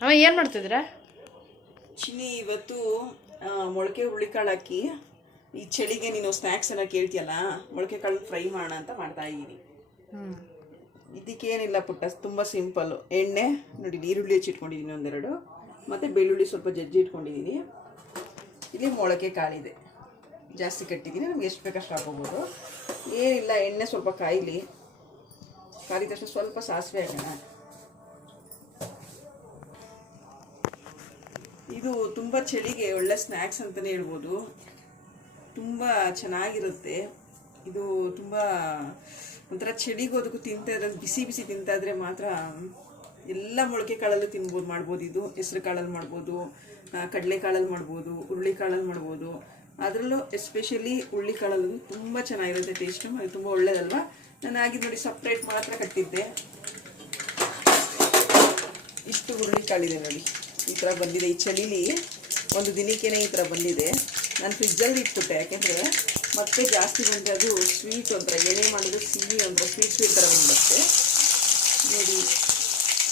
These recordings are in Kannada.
ಅವ ಏನು ಮಾಡ್ತಿದ್ದೀರಾ ಚಿನ್ನಿ ಇವತ್ತು ಆ, ಮೊಳಕೆ ಹುರುಳಿಕಾಳು ಹಾಕಿ ಈ ಚಳಿಗೆ ನೀನು ಸ್ನ್ಯಾಕ್ಸ್ ಎಲ್ಲ ಕೇಳ್ತೀಯಲ್ಲ ಮೊಳಕೆ ಕಾಳು ಫ್ರೈ ಮಾಡೋಣ ಅಂತ ಮಾಡ್ತಾ ಇದ್ದೀನಿ. ಹ್ಞೂ ಇದಕ್ಕೇನಿಲ್ಲ ಪುಟ್ಟ ತುಂಬ ಸಿಂಪಲ್ಲು ಎಣ್ಣೆ ನೋಡಿ ಈರುಳ್ಳಿ ಹೆಚ್ಚಿಟ್ಕೊಂಡಿದ್ದೀನಿ ಒಂದೆರಡು ಮತ್ತು ಬೆಳ್ಳುಳ್ಳಿ ಸ್ವಲ್ಪ ಜಜ್ಜಿ ಇಟ್ಕೊಂಡಿದ್ದೀನಿ. ಇಲ್ಲಿ ಮೊಳಕೆ ಕಾಳಿದೆ ಜಾಸ್ತಿ ಕಟ್ಟಿದ್ದೀನಿ ನಮ್ಗೆ ಎಷ್ಟು ಬೇಕಷ್ಟು ಹಾಕೋಬೋದು. ಏನಿಲ್ಲ ಎಣ್ಣೆ ಸ್ವಲ್ಪ ಕಾಯಿಲಿ. ಕಾಲಿದ ತಕ್ಷಣ ಸ್ವಲ್ಪ ಸಾಸಿವೆ ಹಾಕೋಣ. ಇದು ತುಂಬ ಚಳಿಗೆ ಒಳ್ಳೆ ಸ್ನ್ಯಾಕ್ಸ್ ಅಂತಲೇ ಹೇಳ್ಬೋದು. ತುಂಬ ಚೆನ್ನಾಗಿರುತ್ತೆ. ಇದು ತುಂಬ ಒಂಥರ ಚಳಿಗೂ ಅದಕ್ಕೂ ತಿಂತಾ ಇದ್ರೆ, ಬಿಸಿ ಬಿಸಿ ತಿಂತಾ ಇದ್ರೆ ಮಾತ್ರ ಎಲ್ಲ ಮೊಳಕೆ ಕಾಳಲ್ಲೂ ತಿನ್ಬೋದು, ಮಾಡ್ಬೋದು. ಇದು ಹೆಸ್ರು ಕಾಳಲ್ಲಿ ಮಾಡ್ಬೋದು ಕಡಲೆ ಕಾಳಲ್ಲಿ ಮಾಡ್ಬೋದು, ಹುರುಳಿ ಕಾಳಲ್ಲಿ ಮಾಡ್ಬೋದು. ಅದರಲ್ಲೂ ಎಸ್ಪೆಷಲಿ ಹುರುಳಿ ಕಾಳಲ್ಲಿ ತುಂಬ ಚೆನ್ನಾಗಿರುತ್ತೆ ಟೇಸ್ಟು ಅದು ತುಂಬ ಒಳ್ಳೇದಲ್ವಾ? ನಾನು ಆಗಿದ್ದು ನೋಡಿ ಸಪ್ರೇಟ್ ಮಾತ್ರ ಕಟ್ಟಿದ್ದೆ. ಇಷ್ಟು ಹುರುಳಿ ಕಾಳಿದೆ ನೋಡಿ. ಈ ಥರ ಬಂದಿದೆ. ಈ ಚಳಿಲಿ ಒಂದು ದಿನಕ್ಕೇನೆ ಈ ಥರ ಬಂದಿದೆ. ನಾನು ಫ್ರಿಜ್ಜಲ್ಲಿ ಇಟ್ಬಿಟ್ಟೆ, ಯಾಕೆಂದರೆ ಮತ್ತೆ ಜಾಸ್ತಿ ಬಂದರೆ ಅದು ಸ್ವೀಟ್ ಒಂಥರ ಏನೇ ಮಾಡಿದ್ರೆ ಸಿಹಿ ಒಂಥರ ಸ್ವೀಟ್ ಸ್ವೀಟ್ ಥರ ಬಂದುತ್ತೆ ನೋಡಿ,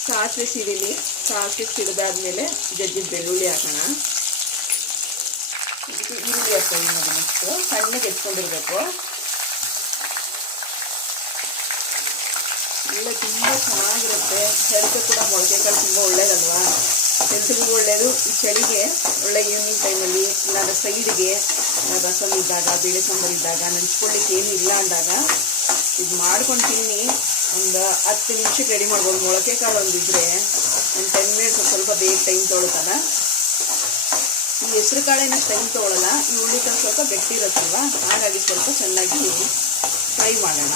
ಸಾಸಿವೆ ಸಿಡಿಲಿ ಸಾಸಿವೆ ಸಿಡಿದಾದ್ಮೇಲೆ ಜಜ್ಜಿದ ಬೆಳ್ಳುಳ್ಳಿ ಹಾಕೋಣ. ಇದಕ್ಕೆ ಈರುಳ್ಳಿ ಸಣ್ಣಗೆ ಎತ್ಕೊಂಡಿರಬೇಕು ಎಲ್ಲ ತುಂಬ ಚೆನ್ನಾಗಿರುತ್ತೆ. ಹೆಲ್ತ್ ಕೂಡ ಮೊಳಕೆ ಕಾಳು ತುಂಬ ಒಳ್ಳೇದಲ್ವಾ? ಹೆಲ್ತ್ಗೂ ಒಳ್ಳೆಯದು ಈ ಚಳಿಗೆ, ಒಳ್ಳೆ ಈವ್ನಿಂಗ್ ಟೈಮಲ್ಲಿ ಇಲ್ಲಾಂದ್ರೆ ಸೈಡ್ಗೆ ರಸಮ್ ಇದ್ದಾಗ, ಬೇಳೆ ಸಾಂಬಾರು ಇದ್ದಾಗ ನೆನ್ಸ್ಕೊಳ್ಳಿಕ್ಕೆ ಏನು ಇಲ್ಲ ಅಂದಾಗ, ಇದು ಮಾಡ್ಕೊಂಡು ತಿನ್ನಿ. ಒಂದು ಹತ್ತು ನಿಮಿಷಕ್ಕೆ ರೆಡಿ ಮಾಡ್ಬೋದು. ಮೊಳಕೆ ಕಾಳು ಒಂದಿದ್ರೆ ಒಂದು ಟೆನ್ ಮಿನಿಟ್ಸ್ ಸ್ವಲ್ಪ ಬೇಗ ಟೈಮ್ ತೊಗೊಳ್ತಾನ ಈ ಹೆಸರು ಕಾಳೇನ ಟೈಮ್ ತೊಗೊಳಲ್ಲ ಈ ಹುಳ್ಳಿಕಾಳು ಸ್ವಲ್ಪ ಗಟ್ಟಿ ಇರುತ್ತಲ್ವ ಹಾಗಾಗಿ ಸ್ವಲ್ಪ ಚೆನ್ನಾಗಿ ಫ್ರೈ ಮಾಡೋಣ.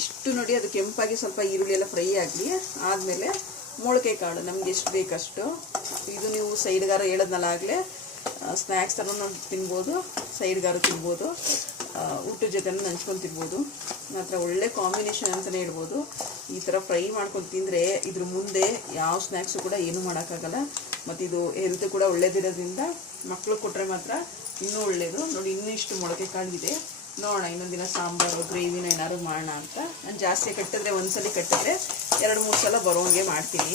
ಇಷ್ಟು ನೋಡಿ, ಅದು ಕೆಂಪಾಗಿ ಸ್ವಲ್ಪ ಈರುಳ್ಳಿ ಎಲ್ಲ ಫ್ರೈ ಆಗಲಿ. ಆದಮೇಲೆ ಮೊಳಕೆ ಕಾಳು, ನಮ್ಗೆ ಎಷ್ಟು ಬೇಕಷ್ಟು. ಇದು ನೀವು ಸೈಡ್ಗಾರ ಹೇಳದ್ನಲ್ಲ ಆಗಲೇ ಸ್ನ್ಯಾಕ್ಸ್ ಥರನೂ ತಿನ್ಬೋದು, ಸೈಡ್ಗಾರು ತಿನ್ಬೋದು ಊಟದ ಜೊತೆ ನಂಚ್ಕೊಂಡು ತಿನ್ಬೋದು. ಮಾತ್ರ ಒಳ್ಳೆ ಕಾಂಬಿನೇಷನ್ ಅಂತಲೇ ಹೇಳ್ಬೋದು. ಈ ಥರ ಫ್ರೈ ಮಾಡ್ಕೊಂಡು ತಿಂದರೆ ಇದ್ರ ಮುಂದೆ ಯಾವ ಸ್ನ್ಯಾಕ್ಸು ಕೂಡ ಏನೂ ಮಾಡೋಕ್ಕಾಗಲ್ಲ. ಮತ್ತು ಇದು ಹೆಲ್ತ್ ಕೂಡ ಒಳ್ಳೇದಿರೋದ್ರಿಂದ ಮಕ್ಕಳು ಕೊಟ್ಟರೆ ಮಾತ್ರ ಇನ್ನೂ ಒಳ್ಳೆಯದು ನೋಡಿ, ಇನ್ನೂ ಇಷ್ಟು ಮೊಳಕೆ ಕಾಳಿದೆ ನೋಡೋಣ, ಇನ್ನೊಂದು ದಿನ ಸಾಂಬಾರು, ಗ್ರೇವಿನ ಏನಾದ್ರು ಮಾಡೋಣ ಅಂತ. ನಾನು ಜಾಸ್ತಿ ಕಟ್ಟಿದ್ರೆ ಒಂದ್ಸಲಿ ಕಟ್ಟಿದ್ರೆ ಎರಡು, ಮೂರು ಸಲ ಬರೋಂಗೆ ಮಾಡ್ತೀನಿ.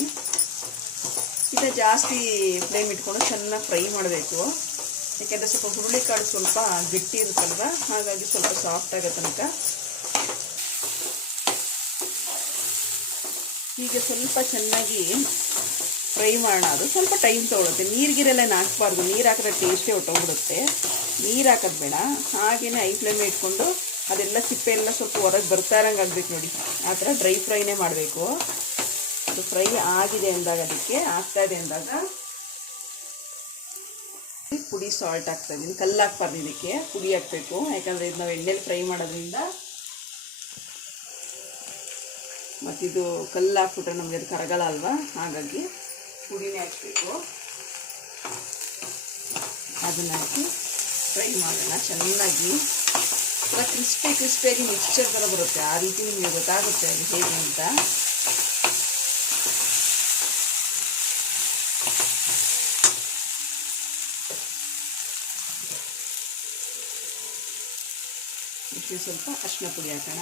ಇದನ್ನ ಜಾಸ್ತಿ ಫ್ಲೇಮ್ ಇಟ್ಕೊಂಡು ಚೆನ್ನಾಗಿ ಫ್ರೈ ಮಾಡಬೇಕು. ಯಾಕೆಂದರೆ ಸ್ವಲ್ಪ ಹುರುಳಿಕಾಳು ಸ್ವಲ್ಪ ಗಟ್ಟಿ ಇರುತ್ತಲ್ವ? ಹಾಗಾಗಿ ಸ್ವಲ್ಪ ಸಾಫ್ಟ್ ಆಗೋ ತನಕ. ಹೀಗೆ ಸ್ವಲ್ಪ ಚೆನ್ನಾಗಿ ಫ್ರೈ ಮಾಡೋಣ. ಅದು ಸ್ವಲ್ಪ ಟೈಮ್ ತೊಗೊಳುತ್ತೆ. ನೀರಿಗಿರೆಲ್ಲ ಹಾಕ್ಬಾರ್ದು ನೀರು ಹಾಕಿದ್ರೆ ಟೇಸ್ಟೇ ಹೊಟ್ಟೋಗ್ಬಿಡುತ್ತೆ ನೀರು ಹಾಕೋದು ಬೇಡ. ಹಾಗೆಯೇ ಐ ಫ್ಲೇಮ್ ಇಟ್ಕೊಂಡು ಅದೆಲ್ಲ ಸಿಪ್ಪೆ ಎಲ್ಲ ಸ್ವಲ್ಪ ಹೊರಗೆ ಬರ್ತಾ ಇರೋಂಗೆ ಆಗ್ಬೇಕು ನೋಡಿ. ಆ ಥರ ಡ್ರೈ ಫ್ರೈನೇ ಮಾಡಬೇಕು. ಅದು ಫ್ರೈ ಆಗಿದೆ ಅಂದಾಗ ಅದಕ್ಕೆ ಆಗ್ತಾ ಇದೆ ಅಂದಾಗ ಪುಡಿ ಸಾಲ್ಟ್ ಹಾಕ್ತಾ ಇದ್ದೀನಿ ಕಲ್ಲು ಹಾಕ್ಬಾರ್ದು ಇದಕ್ಕೆ. ಪುಡಿ ಹಾಕಬೇಕು. ಯಾಕಂದರೆ ಇದು ನಾವು ಎಣ್ಣೆಲಿ ಫ್ರೈ ಮಾಡೋದ್ರಿಂದ ಮತ್ತಿದು ಕಲ್ಲು ಹಾಕ್ಬಿಟ್ರೆ ನಮಗೆ ಅದು ಕರಗಲ್ಲ ಅಲ್ವಾ? ಹಾಗಾಗಿ ಪುಡಿನೇ ಹಾಕಬೇಕು. ಅದನ್ನ ಹಾಕಿ ಫ್ರೈ ಮಾಡೋಣ ಚೆನ್ನಾಗಿ. ಒಂಥರ ಕ್ರಿಸ್ಪಿ ಕ್ರಿಸ್ಪಿಯಾಗಿ ಮಿಕ್ಸ್ಚರ್ ಥರ ಬರುತ್ತೆ. ಆ ರೀತಿ ನಿಮಗೆ ಗೊತ್ತಾಗುತ್ತೆ ಅದು ಹೇಗೆ ಅಂತ. ಸ್ವಲ್ಪ ಅರಿಶಿನ ಪುಡಿ ಹಾಕೋಣ.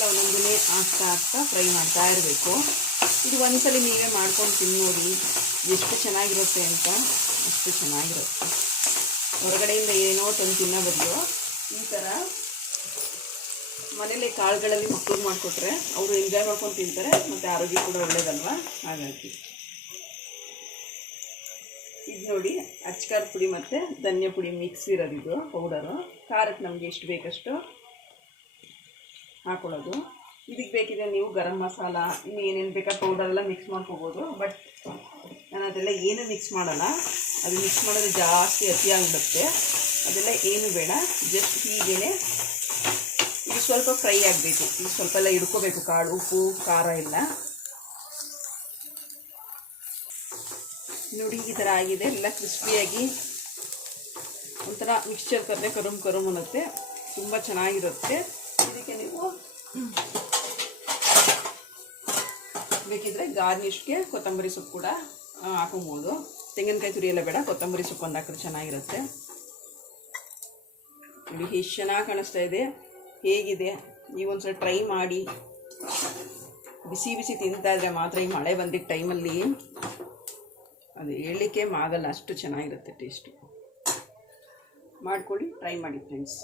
ಇದೆಲ್ಲ ಒಂದೊಂದನ್ನೇ ಆಗ್ತಾ ಹಾಕ್ತಾ ಫ್ರೈ ಮಾಡ್ತಾ ಇರಬೇಕು. ಇದು ಒಂದ್ಸಲಿ ನೀವೇ ಮಾಡ್ಕೊಂಡು ತಿನ್ನೋಡಿ ಎಷ್ಟು ಚೆನ್ನಾಗಿರುತ್ತೆ ಅಂತ ಅಷ್ಟು ಚೆನ್ನಾಗಿರುತ್ತೆ. ಹೊರಗಡೆಯಿಂದ ಏನೋ ತಂದು ತಿನ್ನೋ ಈ ಥರ ಮನೇಲಿ ಕಾಳುಗಳಲ್ಲಿ ಮಕ್ಕಳು ಮಾಡಿಕೊಟ್ರೆ ಅವರು ಎಂಜಾಯ್ ಮಾಡ್ಕೊಂಡು ತಿಂತಾರೆ, ಮತ್ತು ಆರೋಗ್ಯ ಕೂಡ ಒಳ್ಳೇದಲ್ವಾ? ಹಾಗಾಗಿ. ಇದು ನೋಡಿ ಅಚ್ಚಕಾರ ಪುಡಿ ಮತ್ತು ಧನ್ಯ ಪುಡಿ ಮಿಕ್ಸ್ ಇರೋದು ಇದು ಪೌಡರು ಖಾರಕ್ಕೆ ನಮಗೆ ಎಷ್ಟು ಬೇಕಷ್ಟು ಹಾಕೊಳ್ಳೋದು. ಇದಕ್ಕೆ ಬೇಕಿದ್ರೆ ನೀವು ಗರಂ ಮಸಾಲ ಇನ್ನೇನೇನು ಬೇಕಾ ಪೌಡರ್ ಎಲ್ಲ ಮಿಕ್ಸ್ ಮಾಡ್ಕೋಬೋದು. ಬಟ್ ನಾನು ಅದೆಲ್ಲ ಏನು ಮಿಕ್ಸ್ ಮಾಡಲ್ಲ. ಅದು ಮಿಕ್ಸ್ ಮಾಡೋದು ಜಾಸ್ತಿ ಅತಿಯಾಗ್ಬಿಡುತ್ತೆ ಅದೆಲ್ಲ ಏನು ಬೇಡ. ಜಸ್ಟ್ ಹೀಗೇ ಇದು ಸ್ವಲ್ಪ ಫ್ರೈ ಆಗಬೇಕು. ಇದು ಸ್ವಲ್ಪ ಎಲ್ಲ ಹಿಡ್ಕೋಬೇಕು ಕಾಳು, ಉಪ್ಪು, ಖಾರ ಎಲ್ಲ. ನೋಡಿ, ಈ ಥರ ಆಗಿದೆ. ಎಲ್ಲ ಕ್ರಿಸ್ಪಿಯಾಗಿ ಒಂಥರ ಮಿಕ್ಸ್ಚರ್ ಕರೆದೇ ಕರುಮ್ ಕರುಮ್ ಅನ್ನುತ್ತೆ. ತುಂಬ ಚೆನ್ನಾಗಿರುತ್ತೆ. ಇದಕ್ಕೆ ನೀವು ಬೇಕಿದ್ರೆ ಗಾರ್ನಿಷ್ಗೆ ಕೊತ್ತಂಬರಿ ಸೊಪ್ಪು ಕೂಡ ಹಾಕೊಬೋದು. ತೆಂಗಿನಕಾಯಿ ತುರಿ ಬೇಡ, ಕೊತ್ತಂಬರಿ ಸೊಪ್ಪು ಒಂದು ಹಾಕಿದ್ರೆ ಚೆನ್ನಾಗಿರುತ್ತೆ. ನೋಡಿ ಎಷ್ಟು ಚೆನ್ನಾಗಿ ಕಾಣಿಸ್ತಾ ಇದೆ, ಹೇಗಿದೆ ನೀವೊಂದ್ಸಲ ಟ್ರೈ ಮಾಡಿ. ಬಿಸಿ ಬಿಸಿ ತಿಂತಾ ಇದ್ರೆ ಮಾತ್ರ ಈ ಮಳೆ ಬಂದಿದ್ದ ಟೈಮಲ್ಲಿ ಅದು ಹೇಳಲಿಕ್ಕೆ ಮಾಗಲ್ಲ ಅಷ್ಟು ಚೆನ್ನಾಗಿರುತ್ತೆ ಟೇಸ್ಟು. ಮಾಡ್ಕೊಳ್ಳಿ, ಟ್ರೈ ಮಾಡಿ, ಫ್ರೆಂಡ್ಸ್.